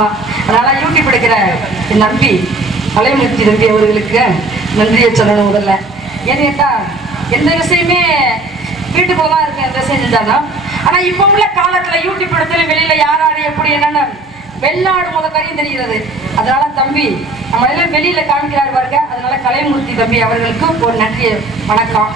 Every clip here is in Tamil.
அதனால யூடியூப் எடுக்கிற என் நம்பி அலைமுத்தி தம்பி அவர்களுக்கு நன்றியை சொல்லணும் முதல்ல. ஏன்னு கேட்டா எந்த விஷயமே வீட்டுக்குள்ள தான் இருக்கு, எந்த விஷயம் செஞ்சாலும். ஆனா இப்ப உள்ள காலத்துல யூடியூப் எடுத்துல வெளியில யாராரு எப்படி என்னன்னு வெளிநாடு முதற்கரையும் தெரிகிறது. அதனால தம்பி நம்ம எல்லாம் வெளியில காமிக்கிறாரு பாருங்க. அதனால கலைமூர்த்தி தம்பி அவர்களுக்கு ஒரு நன்றி வணக்கம்.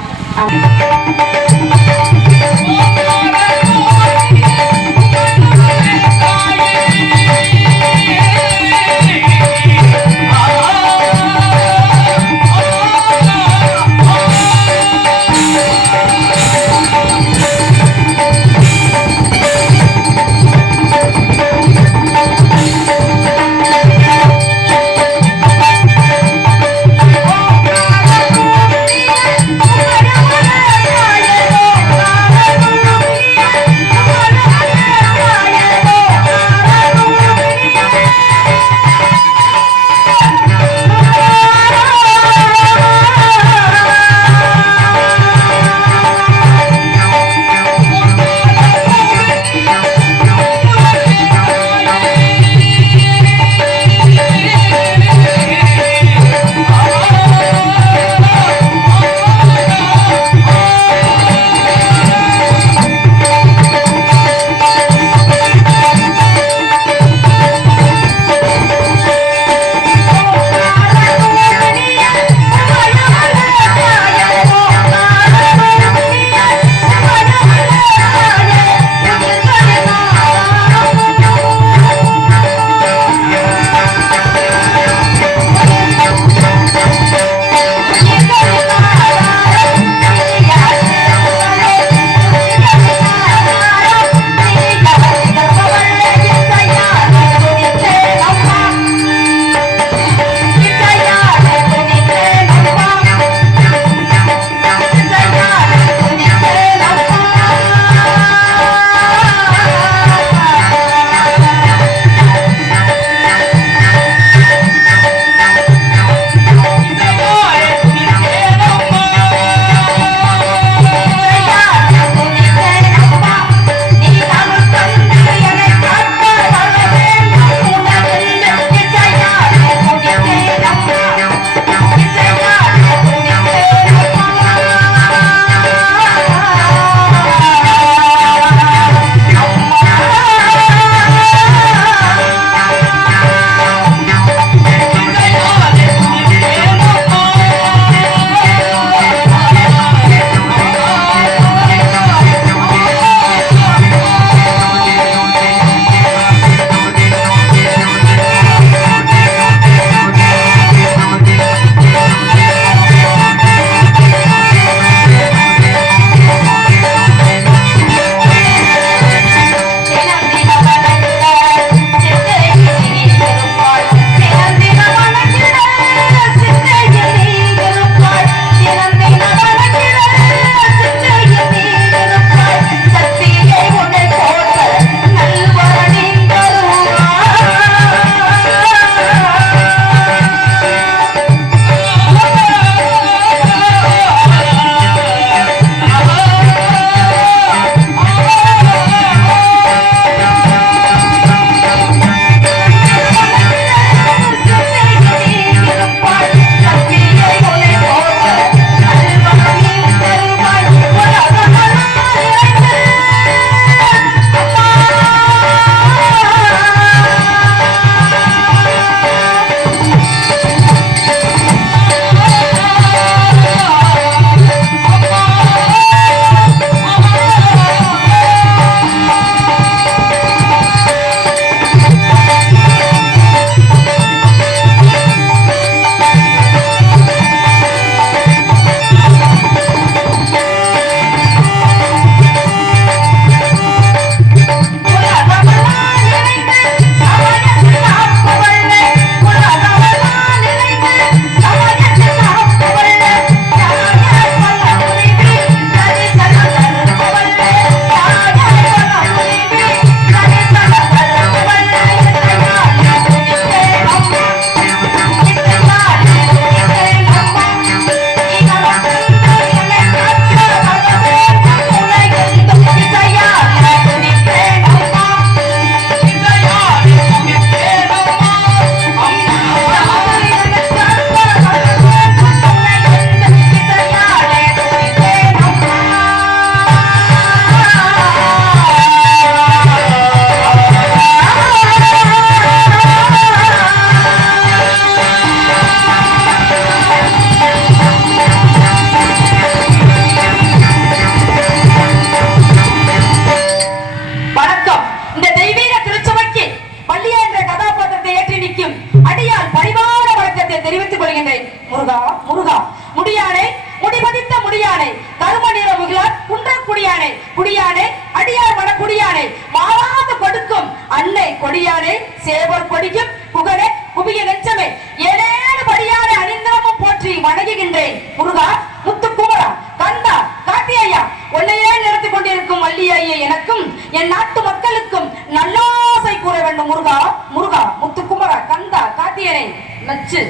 அடியால் பரிவார வழக்கத்தை தெரிவித்துக் கொள்கின்றேன். முருகா முருகா, முடியானை முடிபதித்த முடியானை, கரும நிற முகிலார் குன்றக்குடியானை, குடியானை அடியார் மன குடியானை, மாறாத கொடுக்கும் அன்னை கொடியானை, சேவர் கொடிக்கும் புகழே குபிய நெஞ்சமே, ஏழேழு படியானை அணிந்தனமும் போற்றி வணங்குகின்றேன். முருகா முத்துக்குமரா கந்தா காட்டியா, உன்னையே நிறுத்திக் கொண்டிருக்கும் வள்ளியாயே, எனக்கும் என் நாட்டு மக்களுக்கும் நல்லாசை கூற வேண்டும். முருகா முருகா, முத்துக்குமரா கந்தா காட்டியனை நச்சு.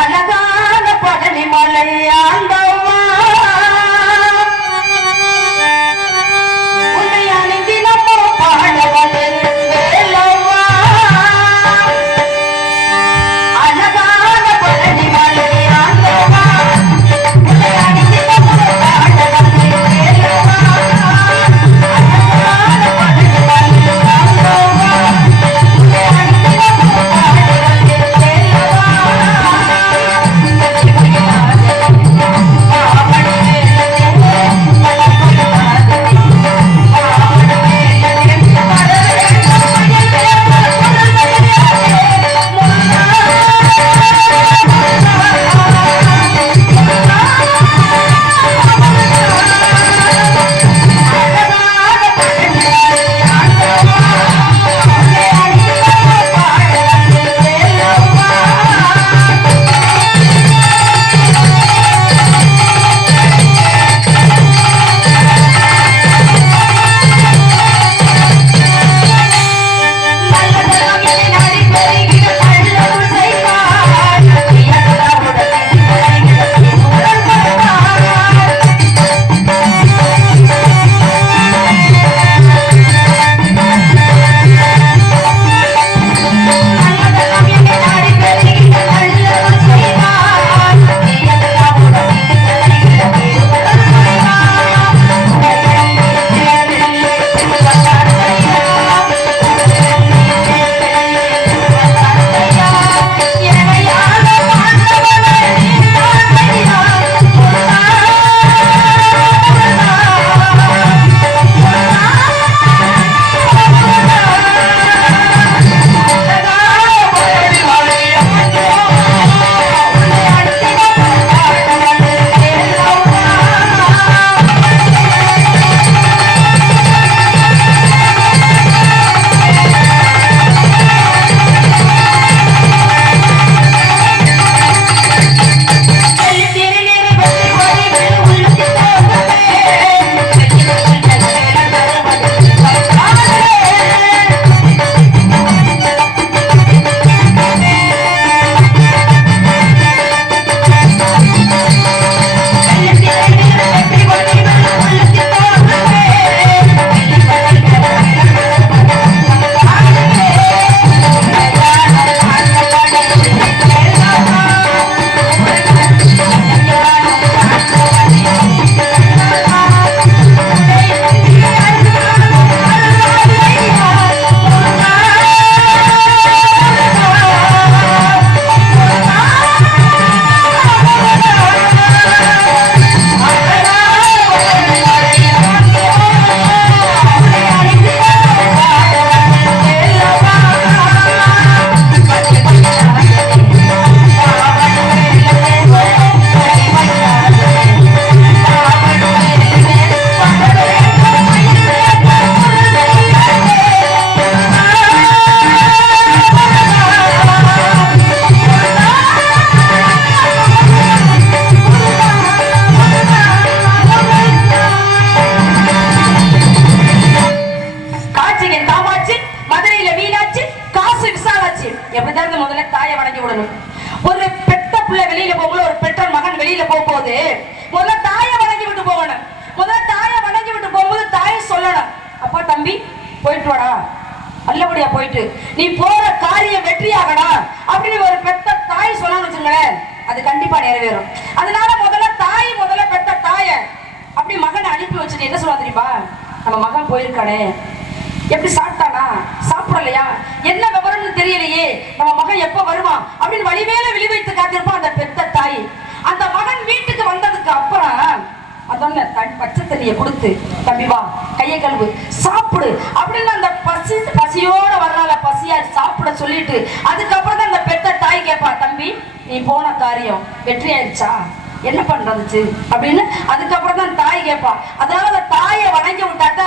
அழகான பழனி மலை ஆண்டவா, உன்னை அணிந்தினமோ பாடவனே வேலவா. அழகான பழனி மலை ஆண்டவா, உன்னை அணிந்தினமோ பாடவனே வேலவா. அழகான பழனி மலை ஆண்டவா, உன்னை அணிந்தினமோ பாடவனே வேலவா. நல்லபடியா போயிட்டு நீ போற காரியம் வெற்றியாகணும் அப்படின்னு ஒரு பெத்த தாய் சொல்லணும்னு வச்சுங்களேன், அது கண்டிப்பா நிறைவேறும். அதனால முதல்ல பெத்த தாய அப்படி மகனை அனுப்பி வச்சுட்டு என்ன சொல்லுவா தெரியுமா, நம்ம மகன் போயிருக்கானே, எப்படி சாப்பிட்டானா சாப்பிடலையா, என்ன விவரம்னு தெரியலையே, நம்ம மகன் எப்ப வருவான் அப்படின்னு வழிவேல விழி வைத்து காத்திருப்பான் அந்த பெத்த தாய். அந்த மகன் வீட்டுக்கு வந்ததுக்கு அப்புறம் அதான பச்சை தண்ணியை கொடுத்து தம்பி வா கையை கழுவு சாப்பிடு அப்படின்னு அந்த பசியோட வர்றால பசியா சாப்பிட சொல்லிட்டு அதுக்கப்புறம் தான் அந்த பெத்த தாய் கேட்பா, தம்பி நீ போன காரியம் வெற்றி ஆயிடுச்சா, என்ன பண்றது அப்படின்னு அதுக்கப்புறம் தான் தாய் கேட்பா. அதனால தாயை வணங்கி விட்டாக்க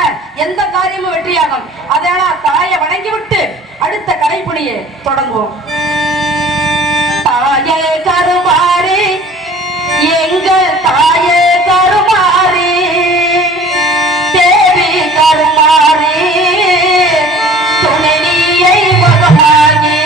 எந்த காரியமும் வெற்றியாகும். அதனால தாயை வணங்கி விட்டு அடுத்த கலைப்பணியை தொடங்குவோம். தாயே கருமாறி எங்கள் தாயே கருமாறி தேவி கருமாறி துணையை மகமாகி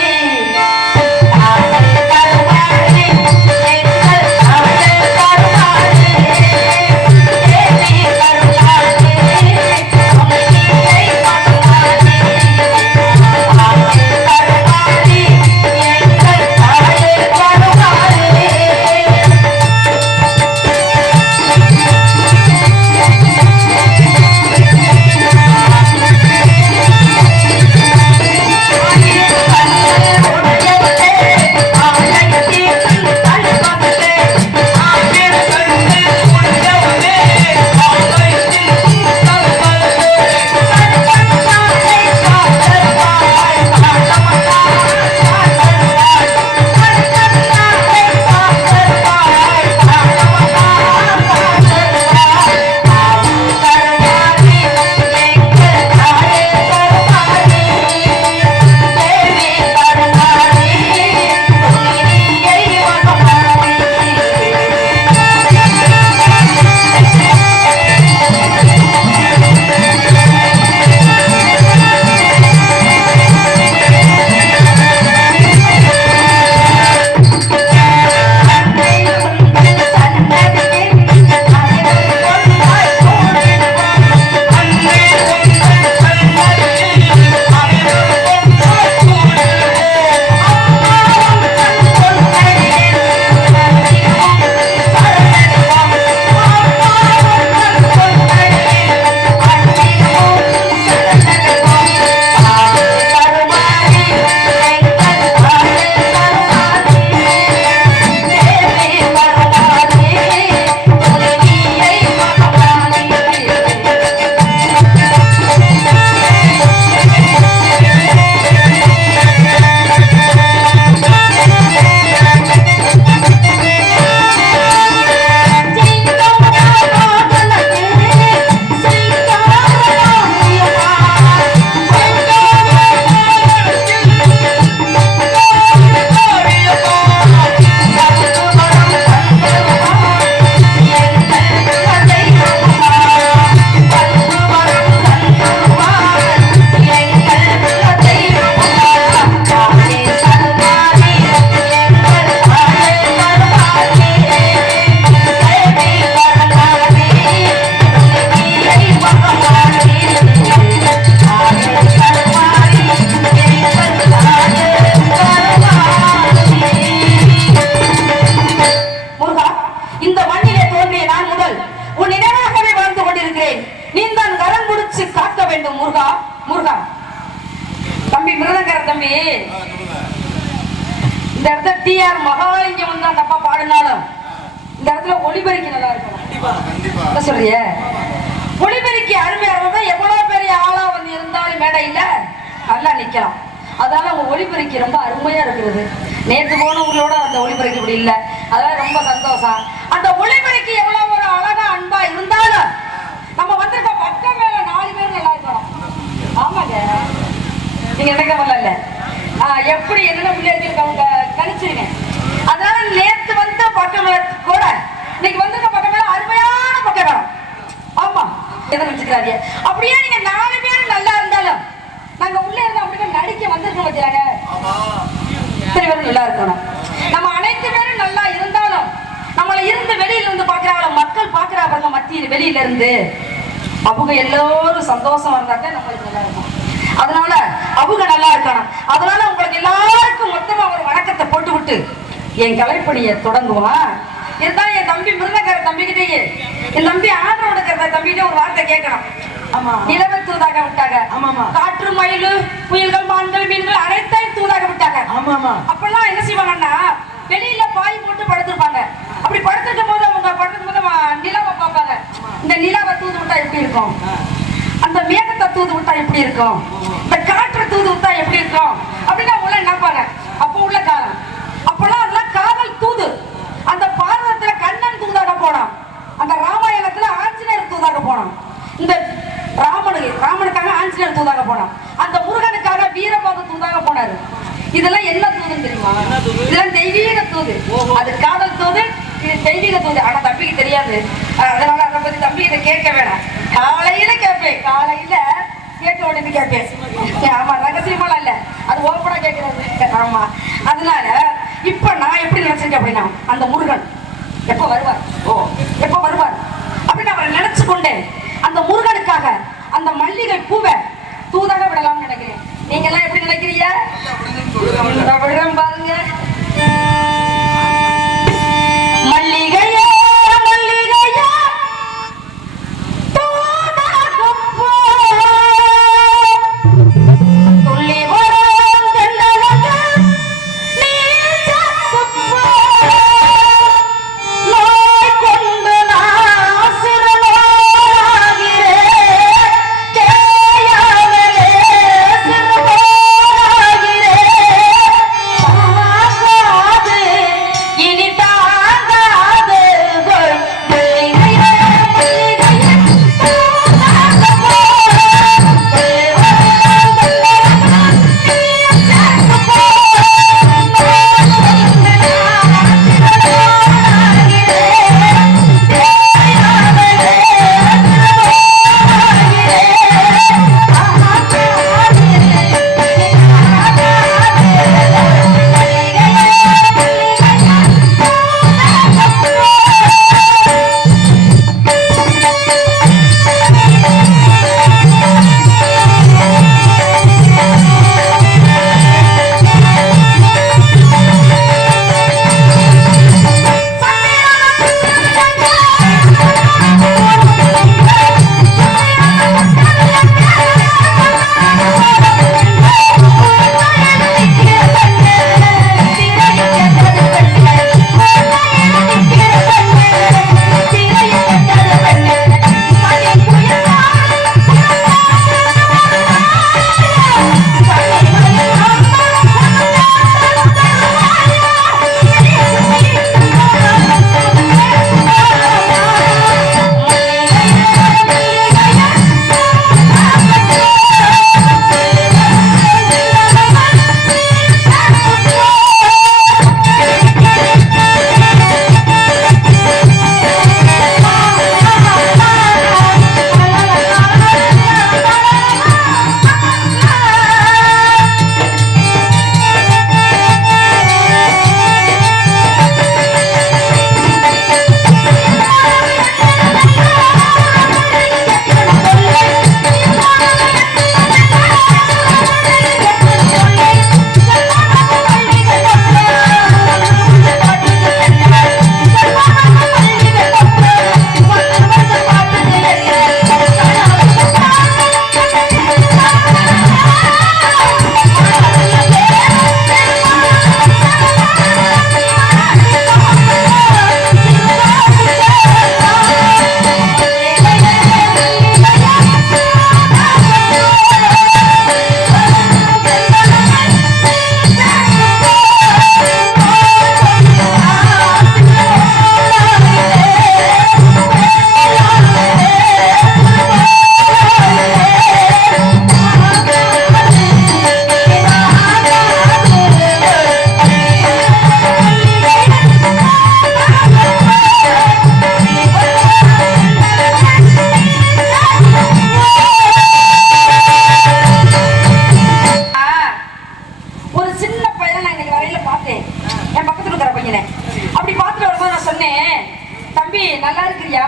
இந்த இடத்துல டிஆர் மகாலிங்கம் வந்து அந்த அப்பா பாடினாலும் இந்த இடத்துல ஒளிபெருக்கி நல்லா இருக்கணும். சொல்றிய ஒளிபெருக்கி அருமையா இருந்தா எவ்வளவு பெரிய ஆளா வந்து இருந்தாலும் மேடையில நல்லா நிக்கலாம். அதனால உங்க ஒளிபெருக்கி ரொம்ப அருமையா இருக்கிறது. நேற்று போனவங்களோட அந்த ஒளிபெருக்கி இப்படி இல்லை, அதெல்லாம் ரொம்ப சந்தோஷம். அந்த ஒளிபெருக்கி எவ்வளவு ஒரு அழகா அன்பா இருந்தாலும் நம்ம வந்து இப்ப பக்கம் மேல 4 பேர் நல்லா இருக்கணும். ஆமாங்க, நீங்க என்ன வரல எப்படி என்ன பிள்ளைங்க அவங்க கணிச்சுங்க. அதனால நேற்று வந்து பக்கம் கூட இன்னைக்கு வந்து பக்கம் மேல அருமையான பக்கம் வேணும். ஆமா, எதை நினைச்சுக்கிறாங்க. அப்படியே நீங்க 4 பேர் நல்லா இருந்தாலும் நாங்க உள்ள இருந்தா அப்படியே நடிக்க வந்திருக்கோம் வச்சுறாங்க. இத்தனை பேரும் நல்லா இருக்கணும். நம்ம அனைத்து பேரும் நல்லா இருந்தாலும் நம்மள இருந்து வெளியில இருந்து பாக்குறாங்க மக்கள் பாக்குறாங்க மத்தியில் வெளியில இருந்து அவங்க எல்லோரும் சந்தோஷமா இருந்தாக்க நம்மளுக்கு நல்லா இருக்கும். அதனால அவங்க நல்லா இருக்கணும். அதனால உங்களுக்கு எல்லாருக்கும் மொத்தமா ஒரு வணக்கத்தை போட்டு விட்டு என் கலைப்பணியை தொடங்குவான். இதுதான் என் தம்பி மிருதக்கார தம்பிக்கிட்டே என் தம்பி ஆண்டோட தம்பிகிட்ட ஒரு வார்த்தை கேட்கணும். ஆமா, நிலவை தூதாக விட்டாங்க. ஆமாமா, காற்று மயில் புயல்கள் மான்கள் மீன்கள் அனைத்தையும் தூதாக விட்டாங்க. ஆமாமா, அப்பெல்லாம் என்ன செய்வாங்கன்னா வெளியில பாய் போட்டு படுத்திருப்பாங்க. அப்படி படுத்திருக்கும் போது அவங்க படுத்திருக்கும் போது நிலவை பார்ப்பாங்க. இந்த நிலாவை தூது விட்டா எப்படி இருக்கும், அந்த மேகத்தை தூது விட்டா எப்படி இருக்கும், இந்த காற்றை தூது விட்டா எப்படி இருக்கும் அப்படின்னா உள்ள நினைப்பாங்க. அப்போ உள்ள காலம் அப்பெல்லாம் அதெல்லாம் காதல் தூது. அந்த பாரதத்துல கண்ணன் தூதாக போனான், அந்த ராமாயணத்துல ஆஞ்சநேயர் தூதாக போனான், இந்த ராமனுக்காக ஆஞ்சநேயர் தூதாக போனான், அந்த முருகனுக்காக வீரபாகு தூதாக போனாரு. இதெல்லாம் என்ன தூதுன்னு தெரியுமா? இதெல்லாம் தெய்வீக தூது. அது காதல் தூது, இது தெய்வீக தூது. ஆனா தம்பிக்கு தெரியாது, அதனால அதை பத்தி தம்பி இதை கேட்க வேணாம். காலையில கேட்பேன், காலையில கேட்க உடனே கேட்பேன். ஆமா, ரகசியமாலாம் இல்ல, அது ஓப்பனா கேட்கறது. ஆமா, அதனால இப்ப நான் எப்படி நினைச்சிருக்கேன் அப்படின்னா, அந்த முருகன் எப்ப வருவார், எப்ப வருவார் அப்படின்னு அவரை நினைச்சு கொண்டேன். அந்த முருகனுக்காக அந்த மல்லிகை பூவை தூதாக விடலாம்னு நினைக்கிறேன். நீங்க எல்லாம் எப்படி நினைக்கிறீங்க? பாருங்க. மல்லிகையா மல்லிகையா துள்ளி வரும் தென்னகங்க நீ சப்புப்பா நோய் கொண்டு நான் சிறுநோயாகிறேன் கேயாமலே சிறுநோயாகிறேன் தாங்காது இனி தாங்காது மல்லிகையே மல்லிகையே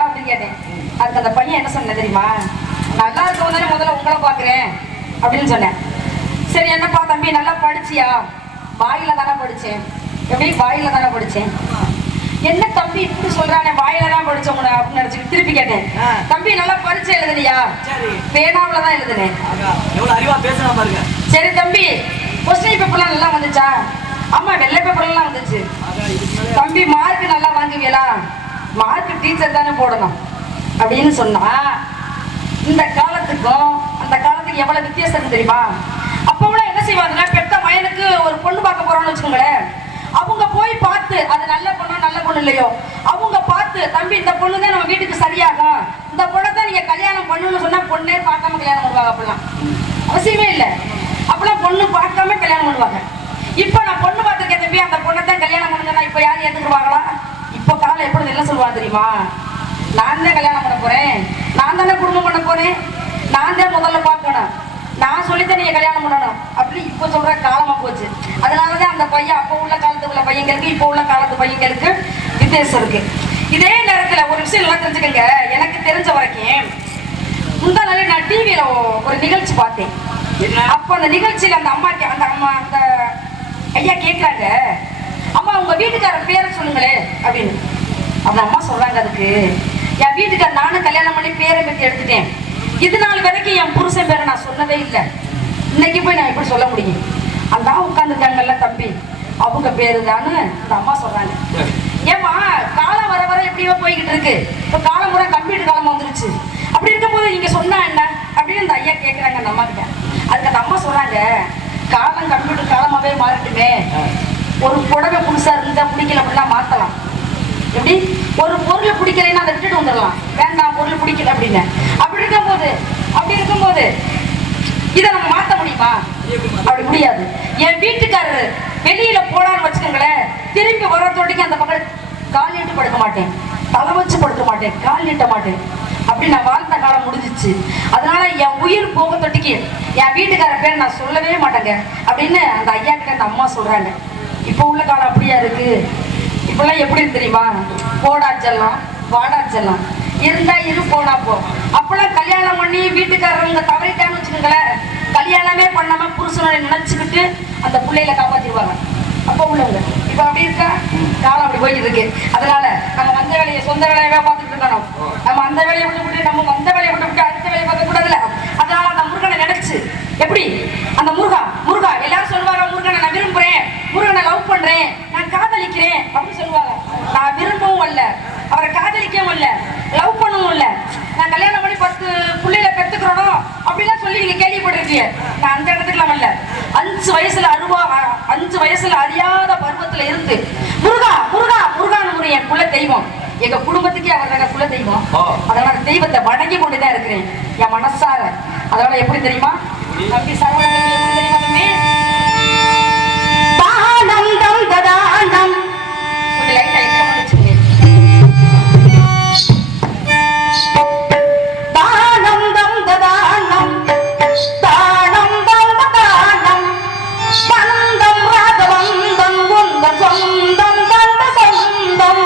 தூதாக அதுக்கு அந்த பையன் என்ன சொன்ன தெரியுமா, நல்லா இருக்கவும் தானே முதல்ல உங்களை பாக்குறேன் அப்படின்னு சொன்னேன். சரி என்னப்பா தம்பி நல்லா படிச்சியா? வாயில தானே படிச்சேன். எப்படி வாயில தானே படிச்சேன்? என்ன தம்பி இப்படி சொல்றானே, வாயில தான் படிச்சவங்க அப்படின்னு நினைச்சு திருப்பி கேட்டேன். தம்பி நல்லா பரிச்சை எழுதுனியா? பேனாவில தான் எழுதுனேன். சரி தம்பி கொஸ்டின் பேப்பர்லாம் நல்லா வந்துச்சா? ஆமா வெள்ளை பேப்பர்லாம் வந்துச்சு. தம்பி மார்க் நல்லா வாங்குவீங்களா? மார்க் டீச்சர் தானே போடணும். அப்படின்னு சொன்னா இந்த காலத்துக்கும் அந்த காலத்துக்கு எவ்வளவு வித்தியாசம் இருக்கு தெரியுமா? அப்போலாம் என்ன செய்வாங்கன்னா, பெத்த மயனுக்கு ஒரு பொண்ணு பார்க்க போறோம்னு வச்சுக்கோங்களேன், அவங்க போய் பார்த்து அது நல்ல பொண்ணு நல்ல பொண்ணு இல்லையோ அவங்க பார்த்து, தம்பி இந்த பொண்ணு தான் நம்ம வீட்டுக்கு சரியாகும், இந்த பொண்ணை தான் நீங்க கல்யாணம் பண்ணணும்னு சொன்னா பொண்ணே பார்க்காம கல்யாணம் பண்ணுவாங்க. அப்படிலாம் அவசியமே இல்லை. அப்பெல்லாம் பொண்ணு பார்க்காம கல்யாணம் பண்ணுவாங்க. இப்ப நான் பொண்ணு பார்த்துருக்கேன் தம்பி, அந்த பொண்ணை தான் கல்யாணம் பண்ணுங்கன்னா இப்ப யாரும் ஏத்துக்குருவாங்களா? இப்ப காலம் எப்படி என்ன சொல்லுவா தெரியுமா? நான் தான் கல்யாணம் பண்ண போறேன், நான் தானே குடும்பம் பண்ண போறேன், நான் தான் முதல்ல பார்க்கணும், நான் சொல்லித்தான் நீங்க கல்யாணம் பண்ணணும் அப்படி இப்ப சொல்ற காலமா போச்சு. அதனாலதான் அந்த பையன் அப்போ உள்ள காலத்து உள்ள பையங்களுக்கு இப்ப உள்ள காலத்து பையங்களுக்கு வித்தியாசம் இருக்கு. இதே நேரத்துல ஒரு விஷயம் நல்லா தெரிஞ்சுக்கங்க. எனக்கு தெரிஞ்ச வரைக்கும் முந்தா நாள் நான் டிவியில ஒரு நிகழ்ச்சி பார்த்தேன். அப்ப அந்த நிகழ்ச்சியில அந்த அந்த ஐயா கேட்கிறாங்க, அம்மா உங்க வீட்டுக்கார பேரை சொல்லுங்களே அப்படின்னு. அந்த அம்மா சொல்றாங்க, அதுக்கு என் வீட்டுக்கார நானும் கல்யாணம் பண்ணி பேரை பற்றி எடுத்துட்டேன், இது நாள் வரைக்கும் என் புருஷன் பேரை நான் சொன்னதே இல்லை, இன்னைக்கு போய் நான் எப்படி சொல்ல முடியும்? அந்த உட்காந்துருக்காங்கல்ல தம்பி, அவங்க பேரு தானு அந்த அம்மா சொல்றாங்க. ஏமா காலம் வர வர எப்படியோ போய்கிட்டு இருக்கு, இப்போ காலம் முறை கம்ப்யூட்டர் காலம் வந்துருச்சு, அப்படி இருக்கும்போது நீங்க சொன்னா என்ன அப்படின்னு அந்த ஐயா கேட்குறாங்க அந்த அம்மா கிட்ட. அதுக்கு அந்த அம்மா சொல்றாங்க, காலம் கம்ப்யூட்டர் காலமாவே மாறட்டுமே, ஒரு புடவை புதுசா இருந்தா பிடிக்கல அப்படின்னா மாத்தலாம், எப்படி ஒரு பொருள் பிடிக்கலைன்னா அதை விட்டுட்டு வந்துடலாம், வேண்டாம் பொருள் பிடிக்கல அப்படின்னு. அப்படி இருக்கும்போது இதை நம்ம மாத்த முடியுமா? அப்படி முடியாது. என் வீட்டுக்காரரு வெளியில போனான்னு வச்சுக்கோங்களேன், திரும்பி வர தொட்டிக்கு அந்த பக்கம் கால் நீட்டு படுக்க மாட்டேன், தலை வச்சு படுக்க மாட்டேன், கால் நீட்ட மாட்டேன், அப்படி நான் வாழ்ந்த காலம் முடிஞ்சிச்சு. அதனால என் உயிர் போக தொட்டிக்கு என் வீட்டுக்கார பேர் நான் சொல்லவே மாட்டேங்க அப்படின்னு அந்த ஐயா கிட்ட அந்த அம்மா சொல்றாங்க. இப்போ உள்ள காலம் அப்படியா இருக்கு? இப்பெல்லாம் எப்படி தெரியுமா? போடாச்செல்லாம் வாடாச்செல்லாம் இருந்தா இரு போனா போ. அப்பெல்லாம் கல்யாணம் பண்ணி வீட்டுக்காரங்க தவறிட்டான்னு வச்சுக்கோங்களேன், கல்யாணமே பண்ணாம புருஷனை நினைச்சுக்கிட்டு அந்த பிள்ளைகளை காப்பாத்திடுவாங்க அப்ப உள்ளவங்க. இப்ப அப்படி இருக்கா? காலம் அப்படி போயிட்டு இருக்கு. அதனால நம்ம வந்த வேலையை சொந்த வேலையவே பார்த்துட்டு இருக்கணும். நம்ம அந்த வேலையை விட்டு நம்ம வந்த வேலையை விட்டு அடுத்த வேலையை பார்க்க கூடாதுல்ல. அதனால அந்த முருகனை நினைச்சு எப்படி அந்த முருகா எல்லாரும் சொல்லுவாங்க, முருகனை நான் விரும்புறேன், முருகனை லவ் பண்றேன், நான் காதலிக்கிறேன் அப்படின்னு சொல்லுவாங்க. நான் விரும்பவும் இல்ல, அவரை காதலிக்கவும் இல்ல, லவ் பண்ணவும் இல்ல, நான் கல்யாணம் பண்ணி 10 பிள்ளைகளை பெற்றுக்கிறோம் அப்படிலாம் சொல்லி நீங்க கேள்விப்பட்டிருக்கீங்க. நான் அந்த இடத்துக்குலாம் இல்ல. 5 வயசுல அறியாத பருவத்துல இருந்து முருகான்னு என் குல தெய்வம், எங்க குடும்பத்துக்கே அவர் தாங்க குல தெய்வம். அதனால தெய்வத்தை வணங்கி கொண்டுதான் இருக்கிறேன் என் மனசார. அதனால எப்படி தெரியுமா? அப்படி சரவணன் எப்படி தெரியுமா? தானம் ததானம் கொஞ்சம் லைட்டா எக்க முடிச்சுங்க. தானம் ததானம் தானம் தானம் பந்தம் ராகவந்தம் உந்த சொந்தம் தந்த சொந்தம்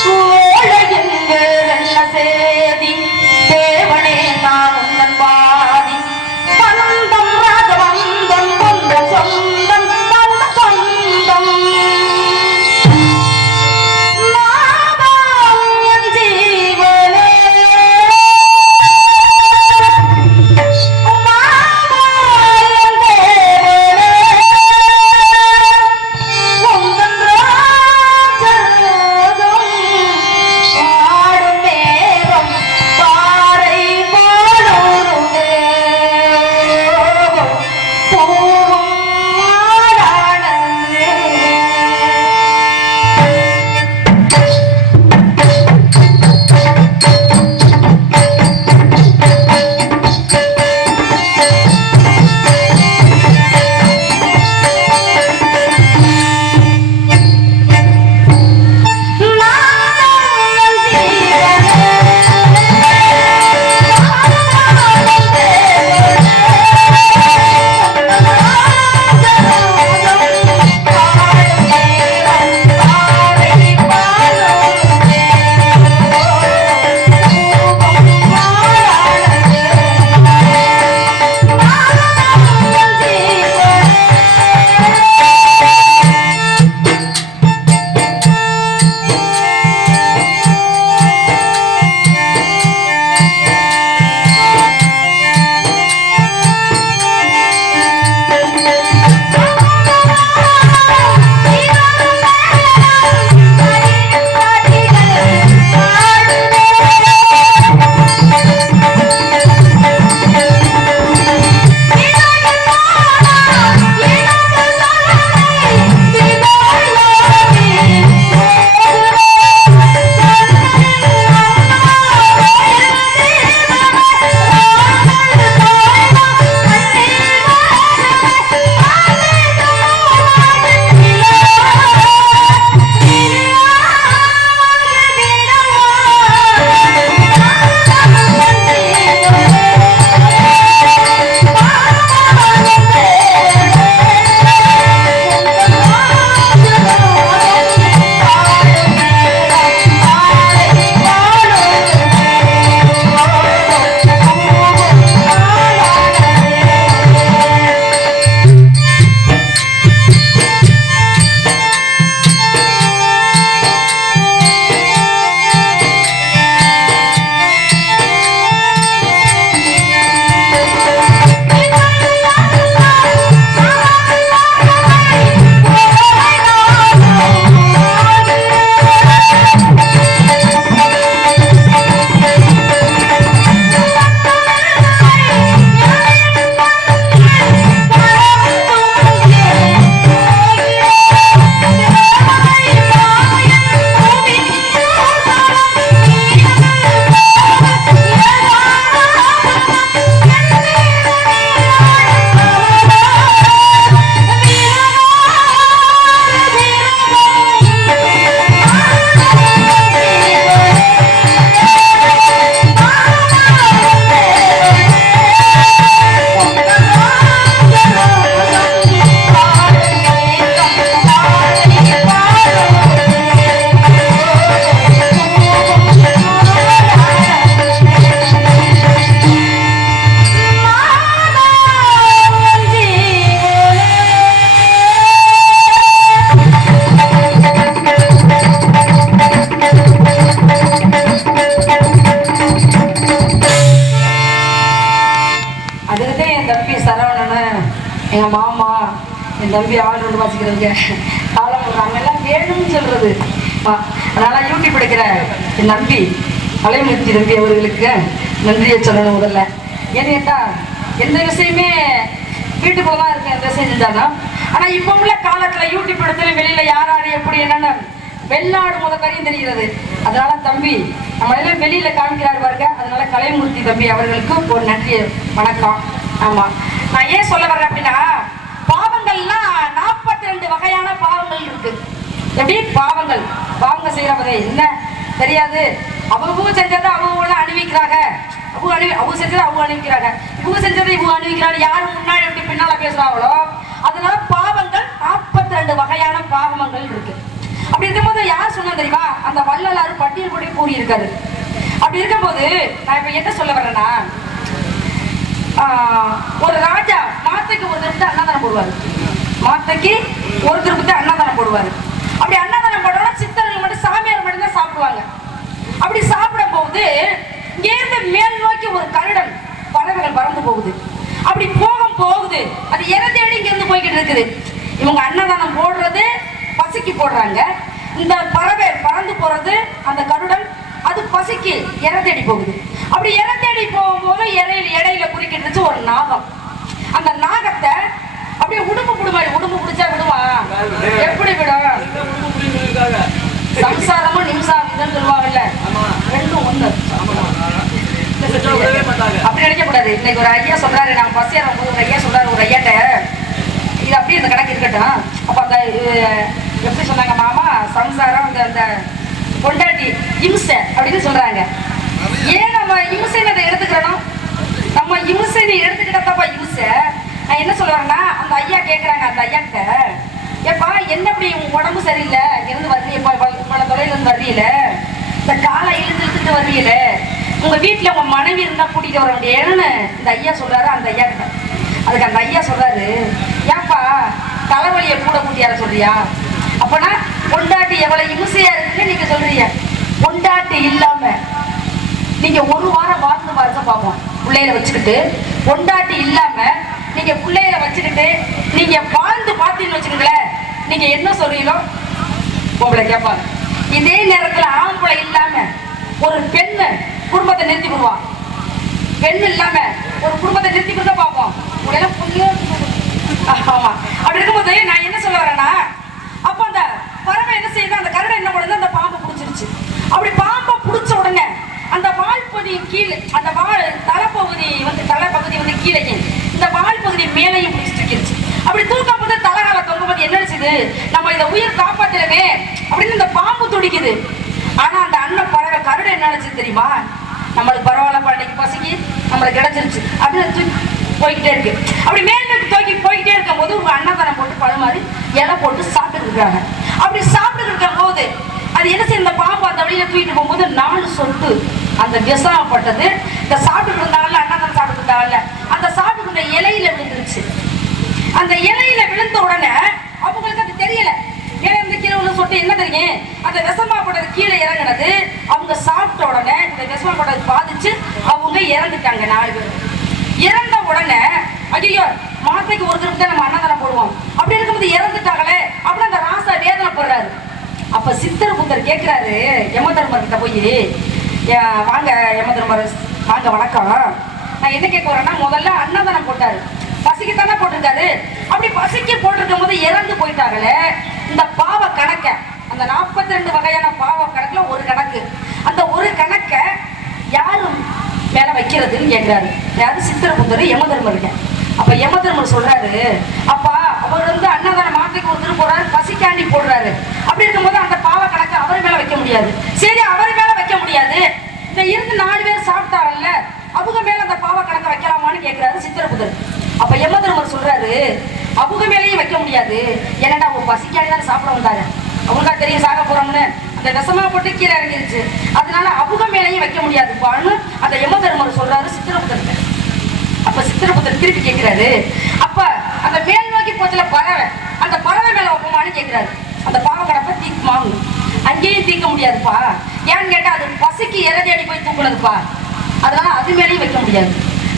சூழகின்ற என்ன சேதி தேவனே நான் உந்தன் பாதி பந்தம் ராகவந்தம் எங்க மாமா என் தம்பி ஆள் ரெண்டு வாசிக்கிறதுங்க காலம் போடுறாங்க எல்லாம் வேணும்னு சொல்றது. அதனால யூடியூப் எடுக்கிற என் நம்பி அலைமுத்தி தம்பி அவர்களுக்கு நன்றியை சொல்லணும் முதல்ல. ஏன்னு கேட்டா எந்த விஷயமே வீட்டுக்குள்ள தான் இருக்கு, எந்த விஷயம் செஞ்சாலும். ஆனா இப்ப உள்ள காலத்துல யூடியூப் இடத்துல வெளியில யார் யாரு எப்படி என்னன்னு வெளிநாடு முத கரையும் தெரிகிறது. அதனால தம்பி நம்ம எல்லாம் வெளியில காமிக்கிறாரு பாருங்க. அதனால கலைமூர்த்தி தம்பி அவர்களுக்கு ஒரு நன்றி வணக்கம். ஆமா, நான் ஏன் சொல்ல வர்றேன் அப்படின்னா, பாவங்கள்லாம் 42 வகையான பாவங்கள் இருக்கு. எப்படி பாவங்கள் செய்யறவங்க என்ன தெரியாது, அவங்க செஞ்சதை அவங்க அணிவிக்கிறாங்க, அவங்க செஞ்சதை அவங்க அணிவிக்கிறாங்க, இவங்க செஞ்சதை இவங்க அணிவிக்கிறாங்க. யாரும் முன்னாடி எப்படி பின்னால பேசுறாங்களோ அதனால பாவங்கள் 42 வகையான பாவங்கள் இருக்கு. அப்படி இருக்கும்போது யார் சொன்னா தெரியுமா, அந்த வள்ளலாறு பட்டியல் போட்டு கூறி இருக்காரு. அப்படி இருக்கும்போது நான் இப்ப என்ன சொல்ல வர்றேன்னா, ஒரு ராஜா மாத்தைக்கு ஒரு திருப்பி அன்னதானம் போடுவாரு, மாத்தைக்கு ஒரு திருப்பி அன்னதானம் போடுவாரு. அப்படி அன்னதானம் போடுறோம்னா சித்தர்கள் மட்டும் சாமியார் மட்டும் தான் சாப்பிடுவாங்க. அப்படி சாப்பிடும் போது இங்கேருந்து மேல் நோக்கி ஒரு கருடன் பறவைகள் பறந்து போகுது. அப்படி போகுது அது எரை தேடி இங்கிருந்து போய்கிட்டு இருக்குது. இவங்க அன்னதானம் போடுறது பசிக்கு போடுறாங்க, இந்த பறவை பறந்து போறது அந்த கருடன் அது பசிக்கு எரை தேடி போகுது. அப்படி எரை தேடி போகும்போது இடையில குறுக்கிட்டு ஒரு நாகம். அந்த நாகத்தை அப்படியே உடும்பு பிடிச்சா விடுவா, எப்படி விடும்? சம்சாரமும் நிமிஷம் இதுன்னு சொல்லுவாங்கல்ல, ரெண்டும் ஒண்ணு. அப்படி நினைக்கக்கூடாது. இன்னைக்கு ஒரு ஐயா சொல்றாரு, நான் பஸ் ஏறும் போது ஒரு ஐயா சொல்றாரு, ஒரு ஐயாட்ட இது அப்படியே இந்த கணக்கு இருக்கட்டும். அப்ப அந்த எப்படி சொன்னாங்க மாமா, சம்சாரம் அந்த பொண்டாட்டி இம்சை அப்படின்னு சொல்றாங்க. ஏன் நம்ம இம்சைன்னு அதை எடுத்துக்கிறோம்? நம்ம இம்சைன்னு எடுத்துக்கிட்டப்பா இம்சை. நான் என்ன சொல்லுவேன்னா, அந்த ஐயா கேட்குறாங்க அந்த ஐயாட்ட, ஏப்பா என்ன இப்படி உங்க உடம்பு சரியில்லை, இருந்து வர்றீப்பா, பல தொலைல இருந்து வர்றீல, இந்த காலை இழுத்துட்டு வர்றீல, உங்க வீட்டுல உங்க மனைவி இருந்தா கூட்டிட்டு வர முடியும்னு இந்த ஐயா சொல்றாரு அந்த ஐயா கிட்ட. அதுக்கு அந்த ஐயா சொல்றாரு, ஏப்பா தலைவலியை கூட கூட்டியார சொல்றியா? அப்பனா பொண்டாட்டி எவ்வளவு இம்சையா இருக்குன்னு நீங்க சொல்றீங்க. பொண்டாட்டி இல்லாம நீங்க ஒரு வாரம் வாழ்ந்து பாருங்க பார்ப்போம். பிள்ளைகளை வச்சுக்கிட்டு பொண்டாட்டி இல்லாம நீங்க பிள்ளைகளை வச்சுக்கிட்டு நீங்க வாழ்ந்து பார்த்தீங்கன்னு வச்சுக்கீங்களேன், நீங்க என்ன சொல்றீங்களோ உங்களை கேட்பாங்க. இதே நேரத்துல ஆம்பளை இல்லாம ஒரு பெண்ணு குடும்பத்தை நிறுத்தி விடுவான். பெண் இல்லாம ஒரு குடும்பத்தை நிறுத்தி கொடுக்க பார்ப்போம். ஆமா, அப்படி இருக்கும்போது நான் என்ன சொல்ல வரேன்னா, அப்ப அந்த பறவை என்ன செய்யுது, அந்த கருடை என்ன பண்ணுது, அந்த பாம்பை பிடிச்சிருச்சு. அப்படி பாம்பை பிடிச்ச உடனே அந்த வால் பகுதி கீழே, அந்த தலைப்பகுதி வந்து கீழே, இந்த வால் பகுதி மேலையும் பிடிச்சிருச்சு. அப்படி தூக்கம் போது தலைகால தொங்கும் போது என்ன நினைச்சுது, நம்ம இதை உயிர் காப்பாத்திரவே அப்படின்னு இந்த பாம்பு துடிக்குது. ஆனா அந்த அண்ணன் பறவை கருடை என்ன நினைச்சு தெரியுமா, நம்மளுக்கு பரவாயில்ல பண்டிகை பசிக்கு நம்மளுக்கு கிடைச்சிருச்சு அப்படின்னு போய்கிட்டே இருக்கு. அப்படி மேல்நோக்கி தூக்கி போய்கிட்டே இருக்கும் போது உங்க அன்னதானம் போட்டு பழமாறி இலை போட்டு சாப்பிட்டு இருக்காங்க. அப்படி சாப்பிட்டு இருக்கும் போது அது என்ன செய்ய, இந்த பாம்பு அந்த வழியில தூக்கிட்டு போகும்போது 4 சொட்டு அந்த விஷப்பட்டது இந்த சாப்பிட்டு இருந்தாங்கல்ல, அன்னதானம் சாப்பிட்டு இருந்தாங்கல்ல, அந்த சாப்பிட்டு இருந்த இலையில விழுந்துருச்சு. அந்த இலையில விழுந்த உடனே அவங்களுக்கு அது தெரியல, ஏன்னா இந்த கீழே உள்ள சொட்டு என்ன தெரியும், அந்த விஷமாப்பட்டது கீழே இறங்கினது. அவங்க சாப்பிட்ட உடனே இந்த விஷமாப்பட்டது பாதிச்சு அவங்க இறந்துட்டாங்க 4 பேர். இறந்த உடனே ஐயோ மாசைக்கு ஒரு திருப்பி தான் நம்ம அன்னதானம் போடுவோம், அப்படி இருக்கும்போது இறந்துட்டாங்களே அப்படின்னு அந்த ராசா வேதனை போடுறாரு. அப்ப சித்தர் புத்தர் கேட்கிறாரு யமதர்மர் கிட்ட போய், வாங்க யமதர்மர் வாங்க வணக்கம், நான் என்ன கேட்க வரேன்னா, முதல்ல அன்னதானம் போட்டாரு, பசிக்குத்தானே போட்டிருக்காரு. அப்படி பசிக்கு போட்டிருக்கும் போது இறந்து போயிட்டாங்களே, இந்த பாவ கணக்க, அந்த 42 வகையான பாவ கணக்குல ஒரு கணக்கு, அந்த ஒரு கணக்க யாரும் மேல வைக்கிறதுன்னு கேட்கிறாரு. யாரு? சித்திரபுத்தர் யமதர்மருக்கு. அப்ப யமதர்மர் சொல்றாரு, அப்பா அவர் வந்து அன்னதானம் மாத்தைக்கு ஒருத்தர் போறாரு, பசிக்காண்டி போடுறாரு, அப்படி இருக்கும்போது அந்த பாவ கணக்கு அவர் மேல வைக்க முடியாது. சரி, அவர் மேல வைக்க முடியாது, இந்த இருந்து 4 பேர் சாப்பிட்டாங்கல்ல அவங்க மேல அந்த பாவ கணக்கை வைக்கலாமான்னு கேட்கிறாரு சித்திரபுத்தர். அப்ப யமதர்மர் சொல்றாரு, அவங்க மேலேயும் வைக்க முடியாது, என்னடா அவங்க பசிக்காண்டி தானே சாப்பிட வந்தாங்க, அவங்களுக்கா தெரியும் சாக போறோம்னு, அந்த விஷமா போட்டு கீழே இறங்கிருச்சு, அதனால அவங்க மேலேயும் வைக்க முடியாதுப்பான்னு அந்த யமதர்மர் சொல்றாரு சித்திரபுத்தர். அப்ப சித்திரபுத்தர் திருப்பி கேட்கிறாரு, அப்ப அந்த மேல் நோக்கி போச்சுல பறவை, அந்த பறவை மேல வைப்போமான்னு கேட்கிறாரு. அந்த பாவ கணப்பை தீக்குமாங்க, அங்கேயும் தீர்க்க முடியாதுப்பா, ஏன்னு கேட்டா அது பசிக்கு இறதி அடி போய் தூக்குனதுப்பா, அதனால அது மேலேயும் வைக்க முடியாது.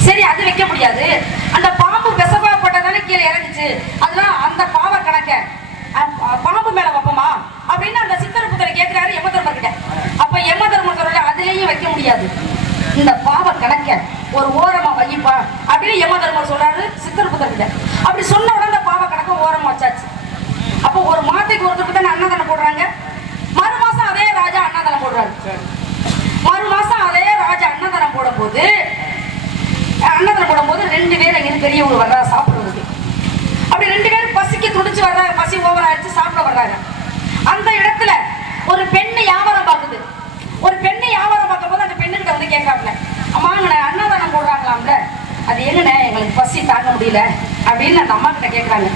சரி, அது வைக்க முடியாது, அந்த பாம்பு விஷமா போட்டதானே கீழே இறங்குச்சு, அதெல்லாம் அந்த பாவ கணக்க பாம்பு மேல வைப்போமா அப்படின்னு அந்த சித்தரபுத்தரை கேட்கிறாரு யமதர்மர்கிட்ட. அப்ப யமதர்மர் சொல்றாரு அதுலயும் வைக்க முடியாது, இந்த பாவ கணக்க ஒரு ஓரமா வைப்பா அப்படின்னு யமதர்மர் சொல்றாரு சித்தரபுத்தர்கிட்ட. அப்படி சொன்ன உடனே அந்த பாவ கணக்க ஓரமா வச்சாச்சு. அப்போ ஒரு மாதத்துக்கு ஒருத்தருக்கு தானே அன்னதானம் போடுறாங்க. மறு மாசம் அதே ராஜா அன்னதானம் போடுறாரு. மறு மாசம் அதே ராஜா அன்னதானம் போடும்போது ரெண்டு பேர் அங்கிருந்து பெரியவங்க வர்றா சாப்பிடுறதுக்கு. அப்படி ரெண்டு பேரும் பசிக்கு துடிச்சு வர்றாங்க, பசி ஓவர் ஆயிடுச்சு, சாப்பிட வர்றாங்க. அந்த இடத்துல ஒரு பெண்ணு வியாபாரம் பார்க்குது. ஒரு பெண்ணு வியாபாரம் பார்க்கும் போது அந்த பெண்ணுகிட்ட வந்து கேட்காப்ல, அம்மாங்கண்ண அன்னதானம் போடுறாங்களாம்ல, அது என்னண்ணே எங்களுக்கு பசி தாங்க முடியல அப்படின்னு அந்த அம்மா கிட்ட கேட்கறாங்க.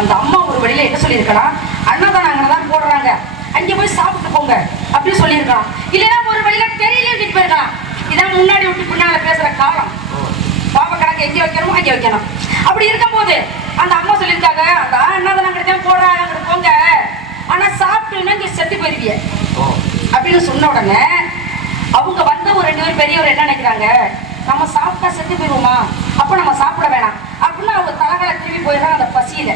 அந்த அம்மா ஒரு வழியில என்ன சொல்லியிருக்கலாம், அன்னதானம் அங்கதான் போடுறாங்க, அங்கே போய் சாப்பிட்டு போங்க அப்படின்னு சொல்லியிருக்கலாம். இல்லைன்னா ஒரு வழியில தெரியல போயிருக்கலாம். இதான் முன்னாடி விட்டு பின்னால பேசுற காலம். பாவ கணக்கு எங்கே வைக்கணும் அங்கே வைக்கணும். அப்படி இருக்கும் போது அந்த அம்மா சொல்லியிருக்காங்க, அந்த அன்னதானம் கிடைச்சா போடுறாங்க அங்கிட்டு போங்க, ஆனா சாப்பிட்டுன்னா இங்க செத்து போயிருவீங்க அப்படின்னு சொன்ன உடனே அவங்க வந்த ஒரு ரெண்டு பேர் பெரியவர் என்ன நினைக்கிறாங்க, நம்ம சாப்பிட்டா செத்து போயிருவோமா, அப்ப நம்ம சாப்பிட வேணாம் அப்படின்னு அவங்க தலைகளை திரும்பி போயிடுறாங்க அந்த பசியில.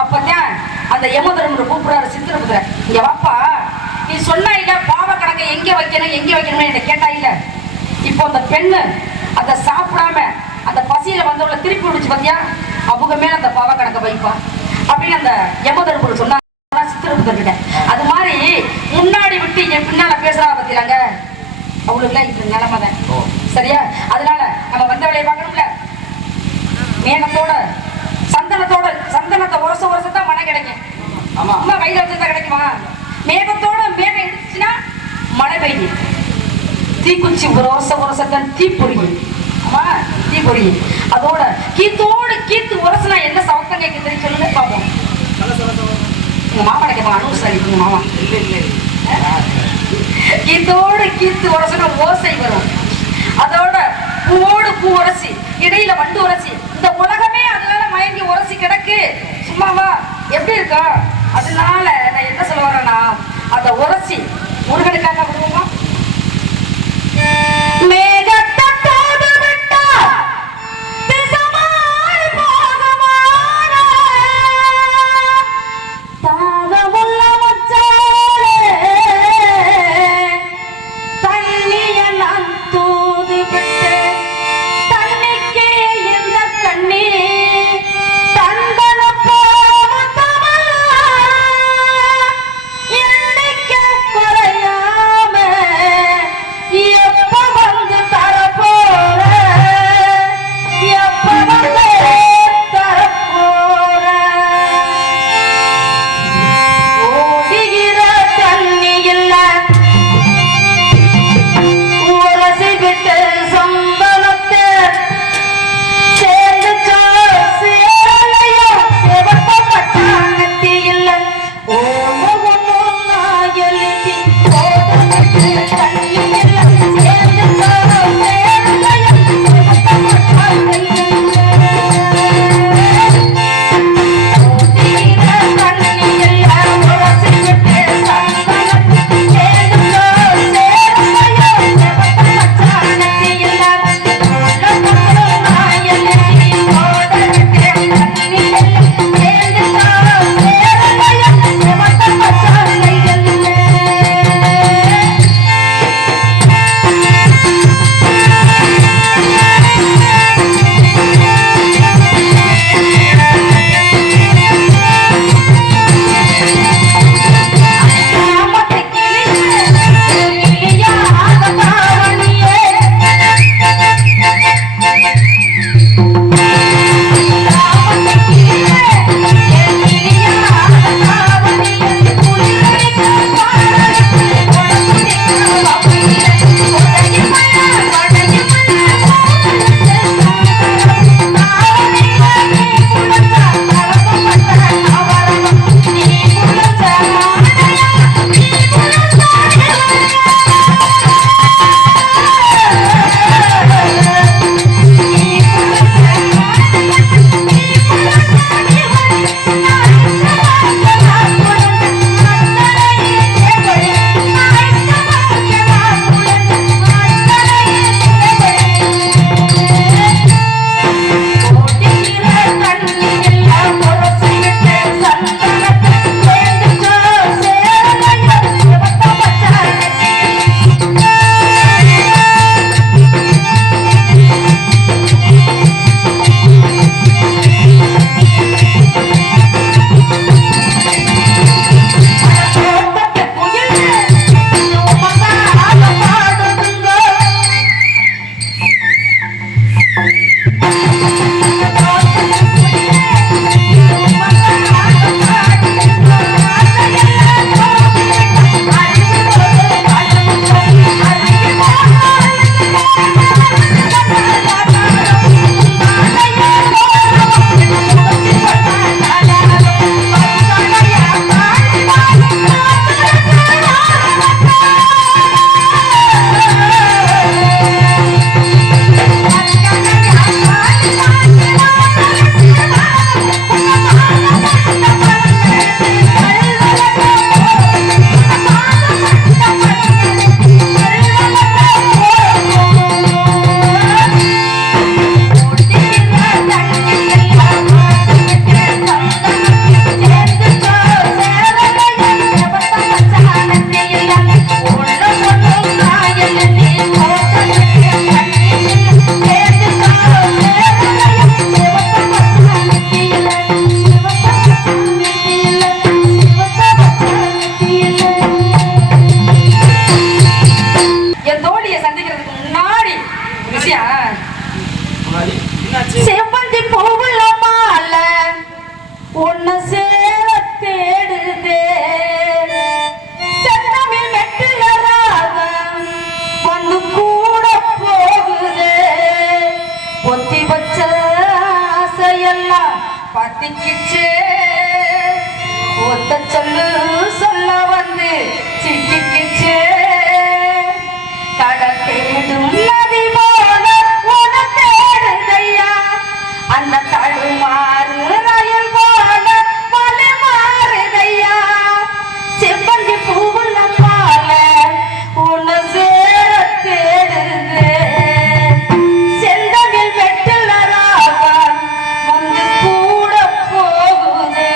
அப்பதான் அந்த யமதர்மர் கூப்பிடுறாரு சித்திரபுத்திர, இங்க வாப்பா, நீ சொன்ன இல்ல பாவ கணக்கை எங்க வைக்கணும் எங்க வைக்கணும்னு என்ன கேட்டா இல்ல, இப்போ அந்த பெண்ணு அதை சாப்பிடாம அந்த பசியில வந்தவங்களை திருப்பி விடுச்சு பாத்தியா, அவங்க மேல அந்த பாவ கணக்கை வைப்பா அப்படின்னு அந்த யமதர்மர் சொன்னாங்க சித்திரபுத்திரகிட்ட. அது மாதிரி முன்னாடி விட்டு இங்க பின்னால பேசுறா பத்திலாங்க, அவங்களுக்குலாம் இப்ப நிலைமை தான் சரியா. அதனால நம்ம வந்த வேலையை பார்க்கணும்ல, மேகத்தோட சந்தனத்தை உரசத்தான் மழை கிடைக்கும். அம்மா கையில வச்சுதான் கிடைக்குமா, மேகத்தோட மேகம் எடுத்துச்சுன்னா மழை பெய்யும். தீக்குச்சி உரசத்தான் தீப்பொறியும். ஆமா தீப்பொறியும். அதோட கீத்து உரசுனா என்ன சவத்தம் கேட்க தெரியும் சொல்லுங்க பாப்போம். உங்க மாமா கேட்பாங்க, அனுசாரி உங்க மாமா கீத்து உரசுனா ஓசை வரும். அதோட பூவோடு பூ உரசி, இடையில வண்டு உரசி, இந்த உலகமே அதனால மயங்கி உரசி கிடக்கு. சும்மாவா எப்படி இருக்கா? அதனால நான் என்ன சொல்ல வரேன்னா, அந்த உரசி முருகனுக்காக விடுவோமா, மேகத்தோடு விட்டா திசமாய் போகமான தாகமுள்ள மச்சாலே தண்ணிய நான் தூது விட்டு தண்ணிக்கே இந்த கண்ணி தந்தன போமத்தமா எண்ணிக்க குறையாம மாட்டிக்கிச்சே ஒத்த சொல்லு சொல்ல வந்து சிக்கிக்கிச்சே கடல் தேடும் நதி போல உன தேடுதையா அந்த தடுமாறு ரயில் போல மலை மாறுதையா செவ்வந்தி பூவுள்ள பால உன்னை சேர தேடுதே செந்தமிழ் வெட்டில ராவா வந்து கூட போகுதே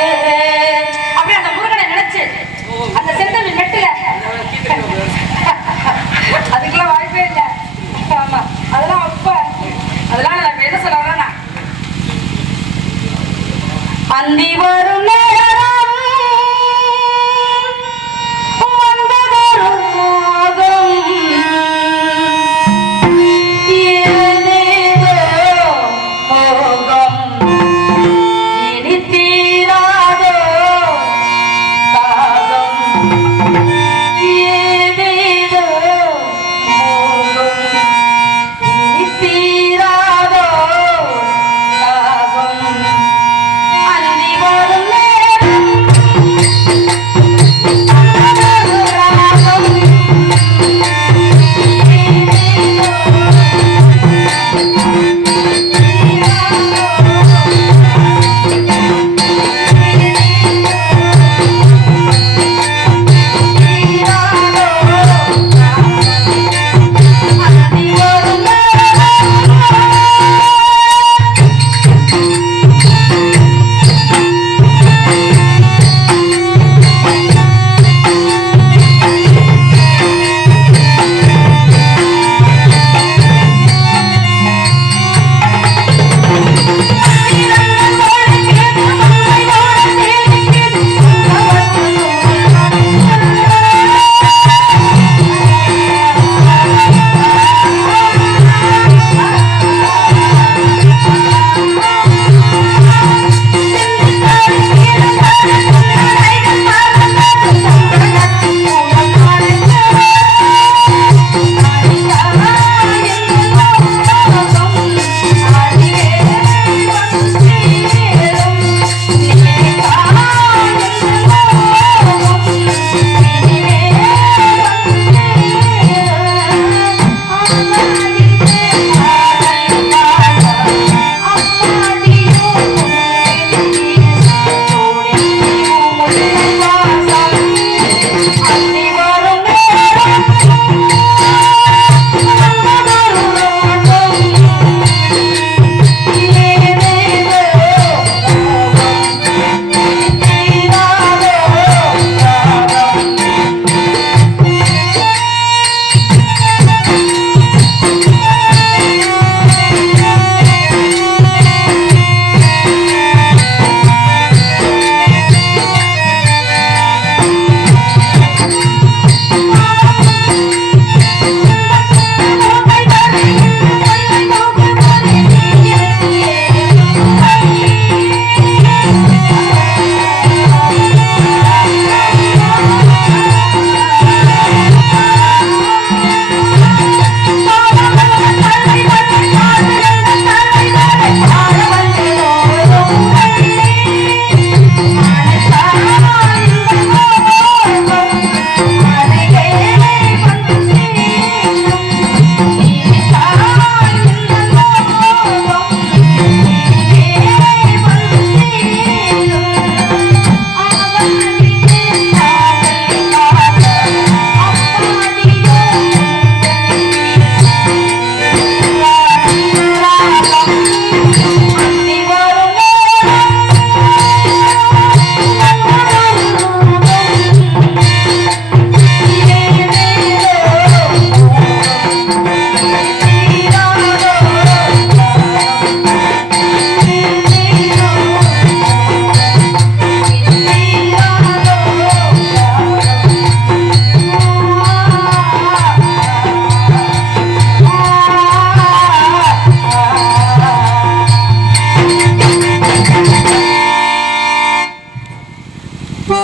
அப்படி அந்த முருகனை நினைச்சு அந்த செந்தமிழ் வெட்டில அதுக்கெல்லாம் வாய்ப்பே இல்லை ஆமா அதெல்லாம் அப்ப அதெல்லாம் நான் என்ன சொல்ல வரேன்னா அந்தி வரும்